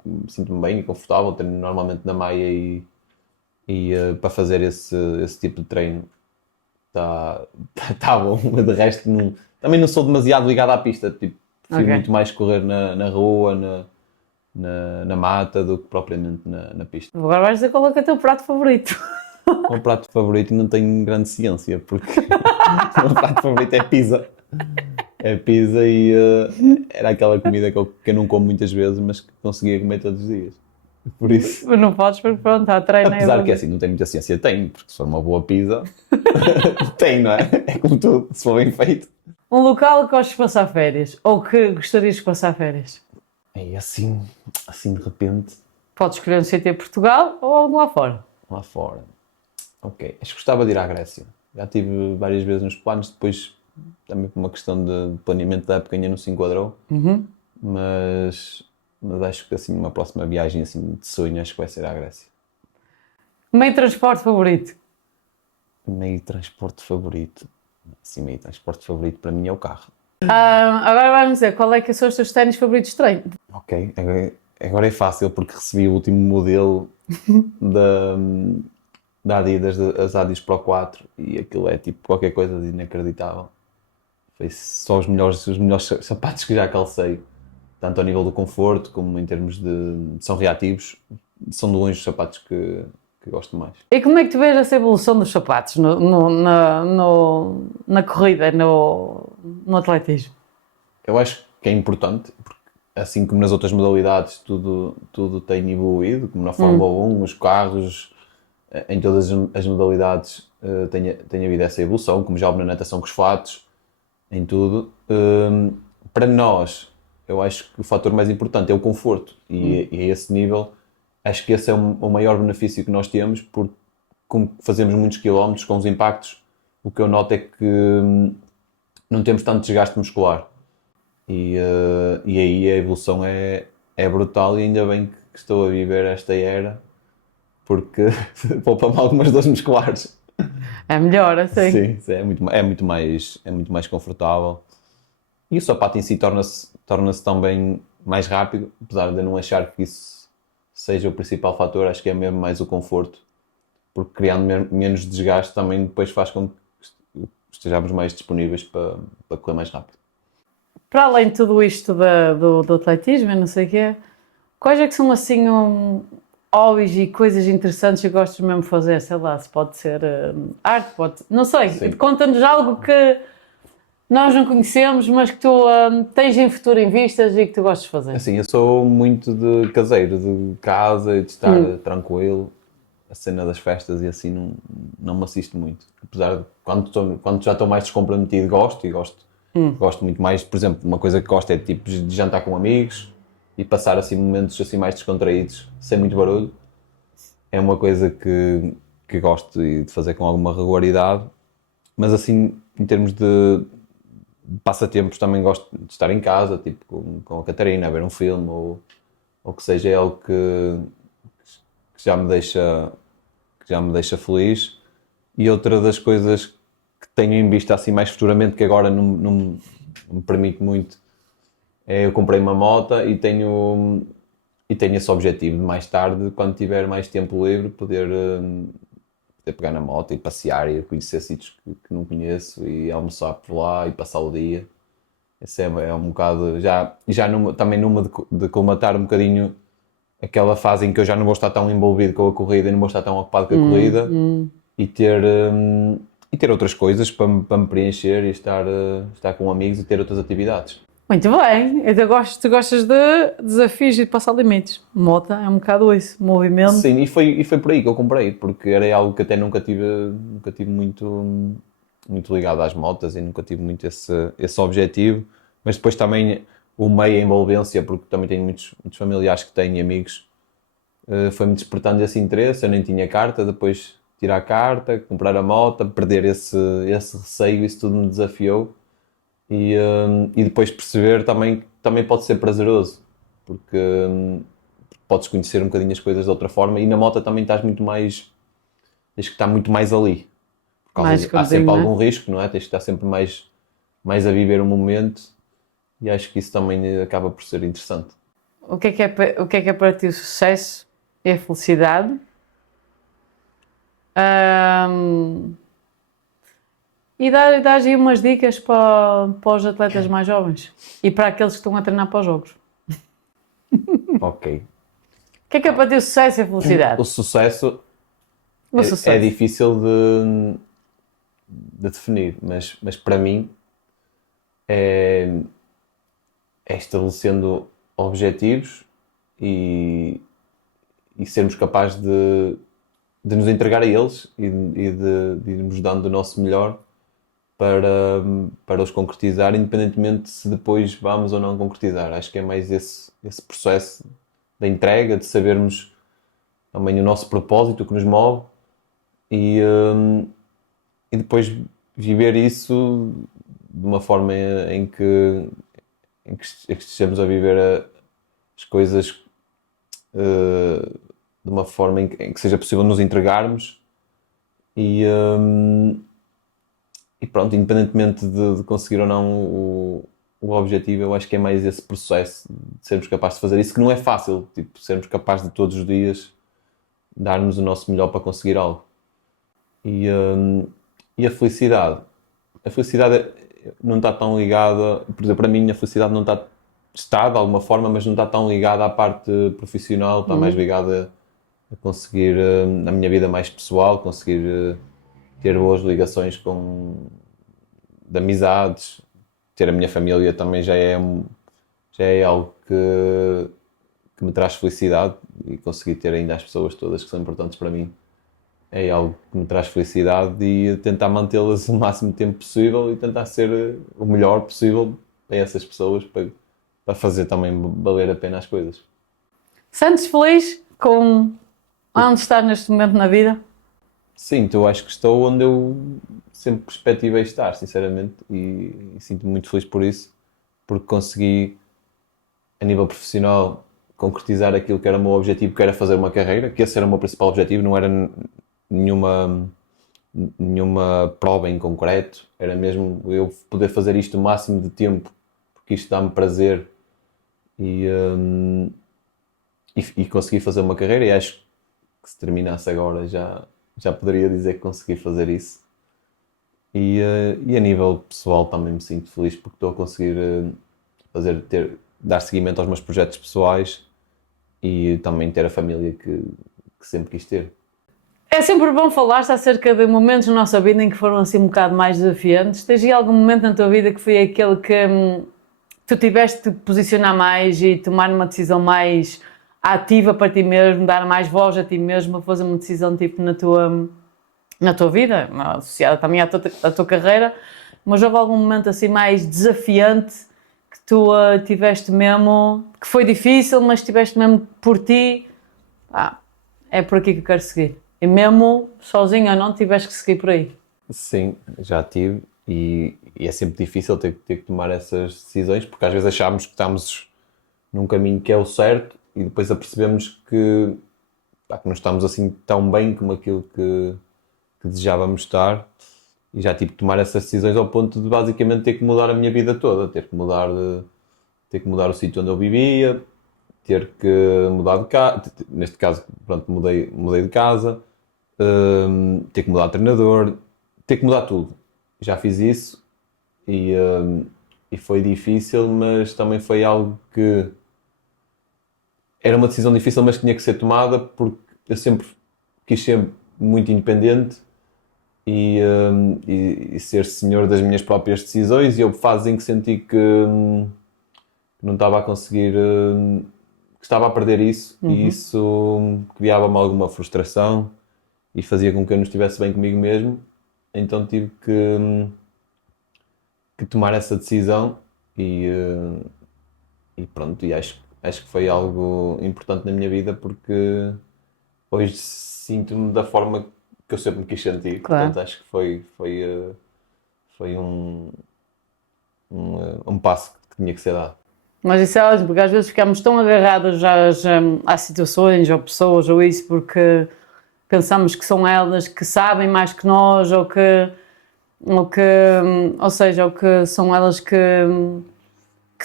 bem e confortável, treino normalmente na maia e para fazer esse tipo de treino tá bom. De resto também não sou demasiado ligado à pista, tipo, prefiro muito mais correr na rua, na mata do que propriamente na pista. Agora vais dizer qual é que é o teu prato favorito. O meu prato favorito não tenho grande ciência, porque o meu prato favorito é pizza. É pizza e era aquela comida que eu não como muitas vezes, mas que conseguia comer todos os dias. Por isso. Não podes, porque pronto, há treino. Apesar que assim, não tenho muita ciência, tenho, porque se for uma boa pizza, tem, não é? É como tudo, se for bem feito. Um local que gostes de passar férias, ou que gostarias de passar férias? É assim de repente, Podes escolher um sítio em Portugal ou algum lá fora. lá fora. Ok. Acho que gostava de ir à Grécia. Já tive várias vezes nos planos, depois também por uma questão de planeamento da época ainda não se enquadrou. Mas, mas acho que assim, uma próxima viagem assim, de sonho, acho que vai ser à Grécia. Meio de transporte favorito? Meio de transporte favorito. Sim, meio de transporte favorito para mim é o carro. Agora vamos dizer, qual é que são os teus ténis favoritos de treino? Ok, agora é fácil porque recebi o último modelo da, da Adidas, as Adidas Pro 4 e aquilo é tipo qualquer coisa de inacreditável. Foi só os melhores sapatos que já calcei, tanto ao nível do conforto como em termos de são reativos, são de longe os sapatos que gosto mais. E como é que tu vês essa evolução dos sapatos na corrida, no atletismo? Eu acho que é importante, porque assim como nas outras modalidades tudo tem evoluído, como na Fórmula 1, os carros, em todas as modalidades tem havido essa evolução, como já houve na natação com os fatos, em tudo. Para nós, eu acho que o fator mais importante é o conforto e a esse nível acho que esse é o maior benefício que nós temos, porque como fazemos muitos quilómetros com os impactos, o que eu noto é que não temos tanto desgaste muscular. E aí a evolução é brutal e ainda bem que estou a viver esta era porque poupa-me algumas dores musculares. É melhor assim. Sim, sim, é muito mais confortável. E o sapato em si torna-se também mais rápido, apesar de eu não achar que isso seja o principal fator, acho que é mesmo mais o conforto, porque criando menos desgaste também depois faz com que estejamos mais disponíveis para correr mais rápido. Para além de tudo isto do atletismo e não sei o quê, quais é que são assim hobbies e coisas interessantes que gostas mesmo de fazer? Sei lá, se pode ser arte, não sei, Sim. conta-nos algo que nós não conhecemos, mas que tu tens em futuro em vistas e que tu gostas de fazer. Assim, eu sou muito de caseiro, de casa e de estar tranquilo. A cena das festas e assim não me assisto muito. Apesar de quando já estou mais descomprometido gosto muito mais. Por exemplo, uma coisa que gosto é tipo de jantar com amigos e passar assim momentos assim mais descontraídos, sem muito barulho. É uma coisa que gosto de fazer com alguma regularidade. Mas assim, em termos de passatempos, também gosto de estar em casa, tipo com a Catarina, a ver um filme ou que seja algo que já me deixa feliz. E outra das coisas que tenho em vista assim mais futuramente, que agora não me permite muito, é eu comprei uma moto e tenho esse objetivo de mais tarde, quando tiver mais tempo livre, poder pegar na moto e passear e conhecer sítios que não conheço e almoçar por lá e passar o dia. Esse é um bocado, também numa de colmatar um bocadinho aquela fase em que eu já não vou estar tão envolvido com a corrida e não vou estar tão ocupado com a corrida e ter outras coisas para me preencher e estar com amigos e ter outras atividades. Muito bem, tu gostas de desafios e de passar limites. Mota é um bocado isso, movimento. Sim, e foi por aí que eu comprei, porque era algo que até nunca tive muito ligado às motas e nunca tive muito esse objetivo, mas depois também o meio, a envolvência, porque também tenho muitos familiares que têm e amigos, foi-me despertando esse interesse. Eu nem tinha carta, depois tirar a carta, comprar a moto, perder esse receio, isso tudo me desafiou e depois perceber também pode ser prazeroso, porque podes conhecer um bocadinho as coisas de outra forma e na moto também estás muito mais, tens que estar muito mais ali. Há sempre algum risco, não é? Tens que estar sempre mais a viver o momento e acho que isso também acaba por ser interessante. O que é que é para ti o sucesso e a felicidade? E dar aí umas dicas para os atletas mais jovens e para aqueles que estão a treinar para os jogos. Ok. O que é para ti o sucesso e a felicidade? O sucesso O é sucesso. difícil de definir, mas para mim é estabelecendo objetivos e sermos capazes de nos entregar a eles e de irmos dando o nosso melhor para os concretizar, independentemente se depois vamos ou não concretizar. Acho que é mais esse processo da entrega, de sabermos também o nosso propósito, o que nos move e depois viver isso de uma forma em que estejamos a viver as coisas de uma forma em que seja possível nos entregarmos e, e pronto, independentemente de conseguir ou não o objetivo, eu acho que é mais esse processo de sermos capazes de fazer isso, que não é fácil, tipo, sermos capazes de todos os dias darmos o nosso melhor para conseguir algo. E a felicidade não está tão ligada, por exemplo, para mim a felicidade não está de alguma forma, mas não está tão ligada à parte profissional, está mais ligada a conseguir a minha vida mais pessoal, conseguir ter boas ligações de amizades, ter a minha família também já é algo que me traz felicidade e conseguir ter ainda as pessoas todas que são importantes para mim é algo que me traz felicidade e tentar mantê-las o máximo tempo possível e tentar ser o melhor possível para essas pessoas para fazer também valer a pena as coisas. Sentes feliz com onde estás neste momento na vida? Sim, eu acho que estou onde eu sempre perspectivei estar, sinceramente, e sinto-me muito feliz por isso, porque consegui, a nível profissional, concretizar aquilo que era o meu objetivo, que era fazer uma carreira, que esse era o meu principal objetivo, não era nenhuma, nenhuma prova em concreto, era mesmo eu poder fazer isto o máximo de tempo, porque isto dá-me prazer e, e consegui fazer uma carreira e acho que se terminasse agora já poderia dizer que consegui fazer isso. E a nível pessoal também me sinto feliz porque estou a conseguir dar seguimento aos meus projetos pessoais e também ter a família que sempre quis ter. É sempre bom falar-se acerca de momentos na nossa vida em que foram assim um bocado mais desafiantes. Tens aí algum momento na tua vida que foi aquele que tu tiveste de posicionar mais e tomar uma decisão mais ativa para ti mesmo, dar mais voz a ti mesmo, a fazer uma decisão tipo na tua vida, associada também à tua carreira, mas houve algum momento assim mais desafiante que tu tiveste mesmo, que foi difícil, mas tiveste mesmo por ti, é por aqui que eu quero seguir. E mesmo sozinho ou não, tiveste que seguir por aí. Sim, já tive e é sempre difícil ter que tomar essas decisões porque às vezes achamos que estamos num caminho que é o certo e depois apercebemos que não estamos assim tão bem como aquilo que desejávamos estar e já tive que tomar essas decisões ao ponto de basicamente ter que mudar a minha vida toda, ter que mudar o sítio onde eu vivia, ter que mudar de casa, neste caso, pronto, mudei de casa, ter que mudar de treinador, ter que mudar tudo. Já fiz isso e foi difícil, mas também foi algo que era uma decisão difícil, mas tinha que ser tomada porque eu sempre quis ser muito independente e ser senhor das minhas próprias decisões e houve fases em que senti que não estava a conseguir, que estava a perder isso e isso criava-me alguma frustração e fazia com que eu não estivesse bem comigo mesmo, então tive que tomar essa decisão e pronto, e acho que foi algo importante na minha vida porque hoje sinto-me da forma que eu sempre me quis sentir, Claro. portanto acho que foi um passo que tinha que ser dado. Mas isso é ótimo, porque às vezes ficamos tão agarrados às situações ou pessoas ou isso porque pensamos que são elas que sabem mais que nós ou seja, ou que são elas que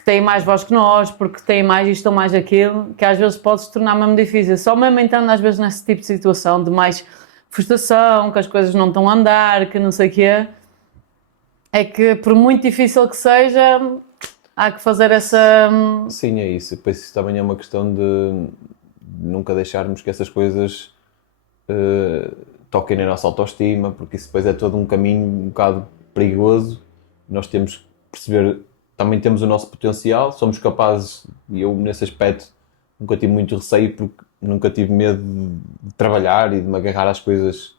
têm mais voz que nós, porque têm mais isto ou mais aquilo, que às vezes pode se tornar mesmo difícil. Só mesmo entrando às vezes nesse tipo de situação de mais frustração, que as coisas não estão a andar, que não sei o quê, é que por muito difícil que seja, há que fazer essa... Sim, é isso. Depois isso também é uma questão de nunca deixarmos que essas coisas toquem na nossa autoestima, porque isso depois é todo um caminho um bocado perigoso. Nós temos que perceber, também temos o nosso potencial, somos capazes, e eu nesse aspecto nunca tive muito receio porque nunca tive medo de trabalhar e de me agarrar às coisas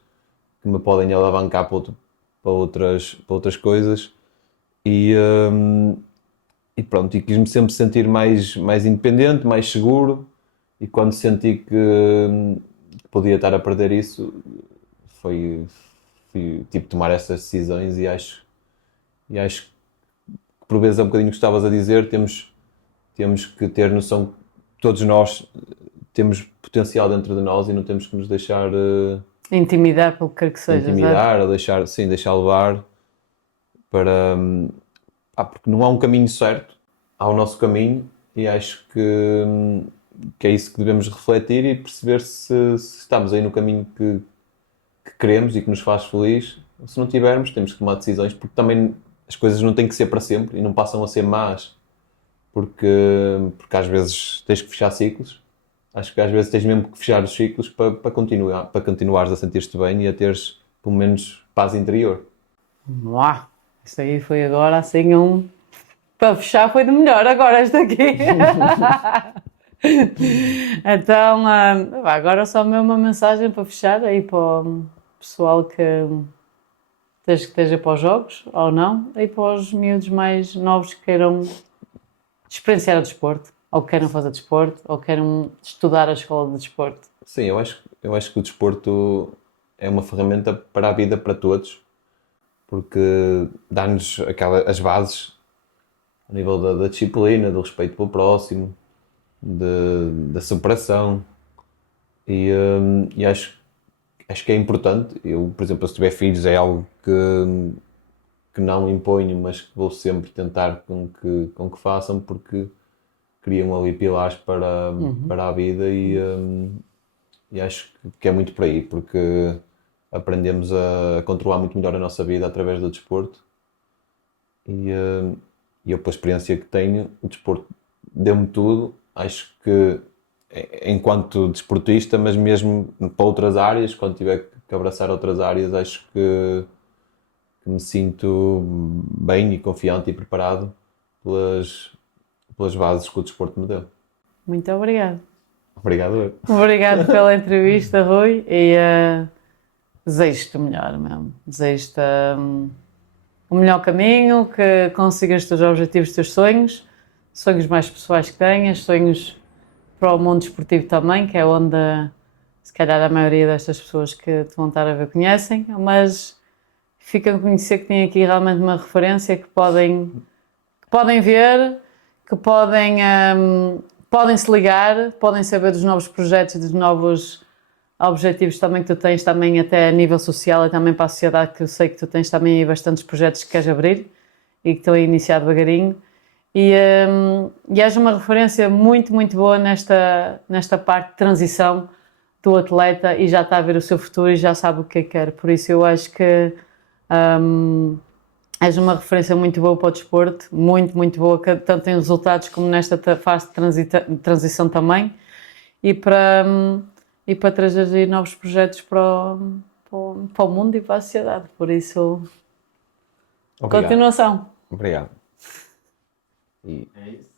que me podem alavancar para outras coisas e pronto, e quis-me sempre sentir mais independente, mais seguro e quando senti que podia estar a perder isso fui tipo tomar essas decisões e acho que por vezes é um bocadinho o que estavas a dizer, temos que ter noção que todos nós temos potencial dentro de nós e não temos que nos deixar Intimidar pelo que quer que seja, exato. intimidar ou deixar levar para. Porque não há um caminho certo, há o nosso caminho e acho que é isso que devemos refletir e perceber se estamos aí no caminho que queremos e que nos faz feliz. Se não tivermos, temos que tomar decisões, porque também as coisas não têm que ser para sempre e não passam a ser más, porque às vezes tens que fechar ciclos. Acho que às vezes tens mesmo que fechar os ciclos para continuares a sentir-te bem e a teres pelo menos paz interior. Uau, isso aí foi agora assim Para fechar foi de melhor agora esta aqui. Então, agora só mesmo uma mensagem para fechar aí para o pessoal que esteja para os jogos ou não, e para os miúdos mais novos que queiram experienciar o desporto, ou queiram fazer desporto, ou queiram estudar a escola de desporto. Sim, eu acho que o desporto é uma ferramenta para a vida para todos, porque dá-nos as bases a nível da disciplina, do respeito pelo próximo, da superação e acho que é importante. Eu, por exemplo, se tiver filhos é algo que não imponho, mas que vou sempre tentar com que façam, porque criam ali pilares para a vida e acho que é muito por aí, porque aprendemos a controlar muito melhor a nossa vida através do desporto e eu, pela experiência que tenho, o desporto deu-me tudo. Acho que enquanto desportista, mas mesmo para outras áreas, quando tiver que abraçar outras áreas, acho que me sinto bem e confiante e preparado pelas bases que o desporto me deu. Muito obrigada. Obrigado. Obrigado pela entrevista, Rui, e desejo-te o melhor mesmo. Desejo-te o melhor caminho, que consigas os teus objetivos, os teus sonhos mais pessoais que tenhas, sonhos para o mundo desportivo também, que é onde se calhar a maioria destas pessoas que te vão estar a ver conhecem, mas ficam a conhecer que tem aqui realmente uma referência que podem ver, que podem se ligar, podem saber dos novos projetos e dos novos objetivos também que tu tens, também até a nível social e também para a sociedade, que eu sei que tu tens também bastantes projetos que queres abrir e que estão a iniciar devagarinho. E és uma referência muito, muito boa nesta parte de transição do atleta e já está a ver o seu futuro e já sabe o que quer. Por isso eu acho que és uma referência muito boa para o desporto, muito, muito boa, tanto em resultados como nesta fase de transição também, e para trazer aí novos projetos para o mundo e para a sociedade. Por isso, Obrigado. continuação. Obrigado. É isso.